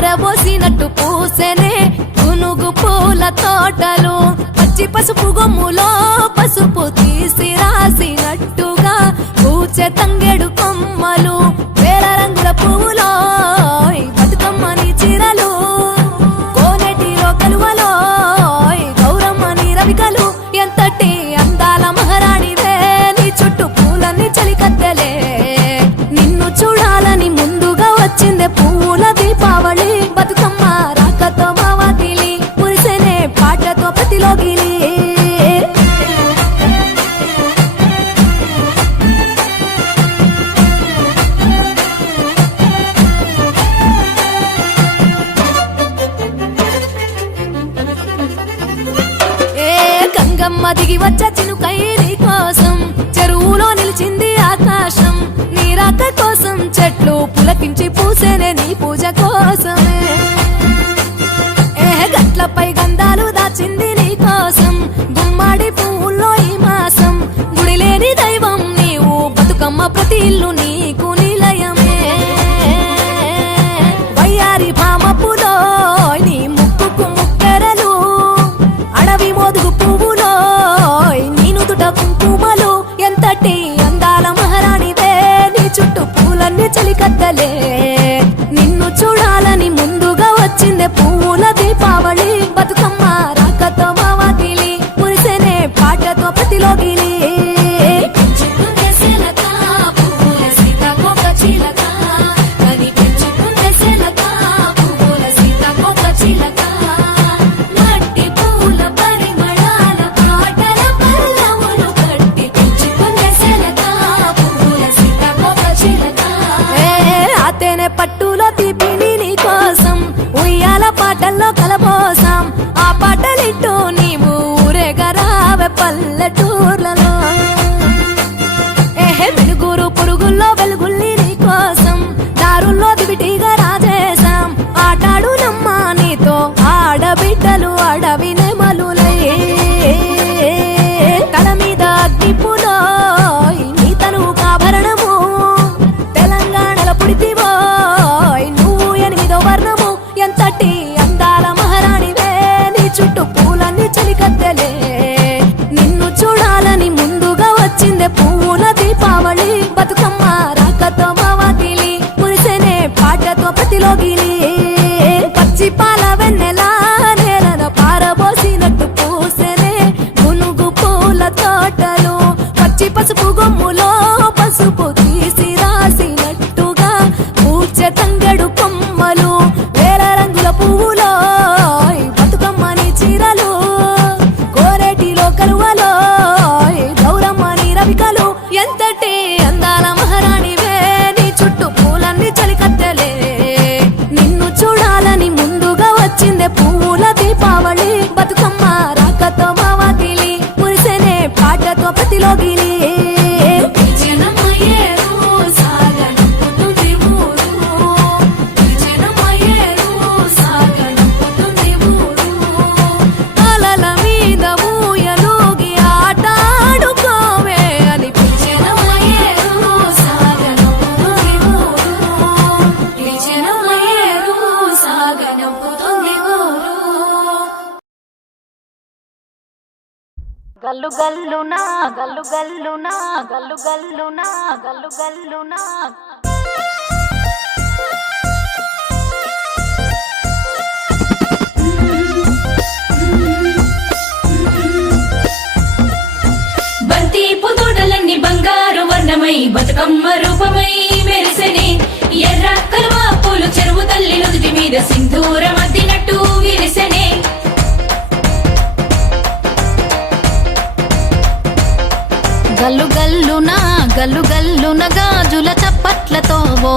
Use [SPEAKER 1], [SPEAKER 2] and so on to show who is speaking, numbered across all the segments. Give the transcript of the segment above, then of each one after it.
[SPEAKER 1] పారబోసినట్టు పూసెనే గునుగు పూల తోటలు. పచ్చి పసుపు గొమ్ములో పసుపు తీసి రాసినట్టుగా పూచె తంగెడు కొమ్మలు వేల రంగుల పువ్వులో గంగమ్మ దిగి వచ్చ చినుకై నీ కోసం. చెరువులో నిలిచింది ఆకాశం నీ రాక కోసం. చెట్లు పులకించి పూసేనే నీ పూజ కోసమే. ఏ గట్లపై గంధాలు దాచింది నీ కోసం. గుమ్మాడి పువ్వుల్లో ఈ మాసం గుడి లేని దైవం నీవు. బతుకమ్మ ప్రతి ఇల్లు ಕಲೆ పల్లెటూరు పువ్వుల దీపావళి బతుకమ్మ రాకతో మావాకిలి మురిసెనే పాటతో ప్రతిలోగిలి
[SPEAKER 2] గల్లు గల్లునా గల్లు గల్లునా గల్లు గల్లునా గల్లు గల్లునా.
[SPEAKER 3] బంతి పుతోటలన్నీ బంగారు వర్ణమై బతుకమ్మ రూపమై.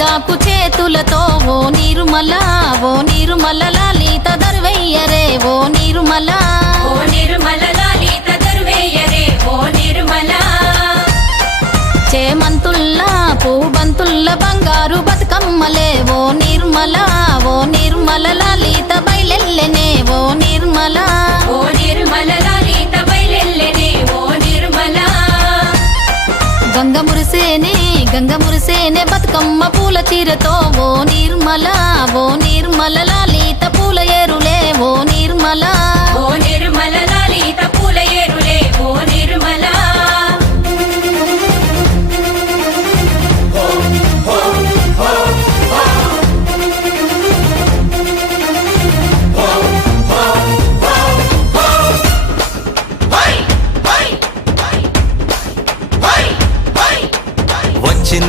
[SPEAKER 2] దాపు చేతులతో ఓ నిరుమల ఓ నిరుమల లలిత దర్వయ్యరే ఓ నీరుమల.
[SPEAKER 3] ఓ నిరుమల లలిత దర్వయ్యరే ఓ నీరుమల.
[SPEAKER 2] చేమంతుల్లా పూబంతుల్ల బంగారు బతుకమ్మలే ఓ నిర్మల ఓ నిర్మల లలిత బయలెల్లెనే ఓ నిర్మల.
[SPEAKER 3] ఓ నిర్మల లలిత బయలెల్లెనే ఓ నిర్మల.
[SPEAKER 2] గంగ మురిసేనే గంగ మురిసేనే బతుకమ్మ పూల చీరతో ఓ నిర్మల ఓ నిర్మల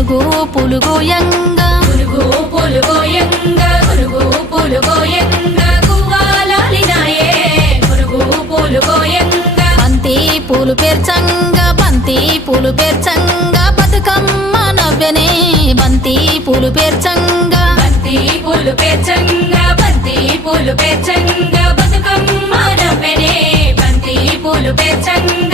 [SPEAKER 2] గునుగు పులుగోయంగా
[SPEAKER 3] గురుగు పులుగోయంగా గురుగు పులుగోయంగా గువ్వాలాలినాయే గురుగు పులుగోయంగా
[SPEAKER 2] బంతి పూలు పేర్చంగా బంతి పూలు పేర్చంగా. బతుకమ్మ నవ్వెనే బంతి పూలు పేర్చంగా.
[SPEAKER 3] బంతి పూలు పేర్చంగా బంతి పూలు పేర్చంగా. బతుకమ్మ నవ్వెనే బంతి పూలు పేర్చంగా.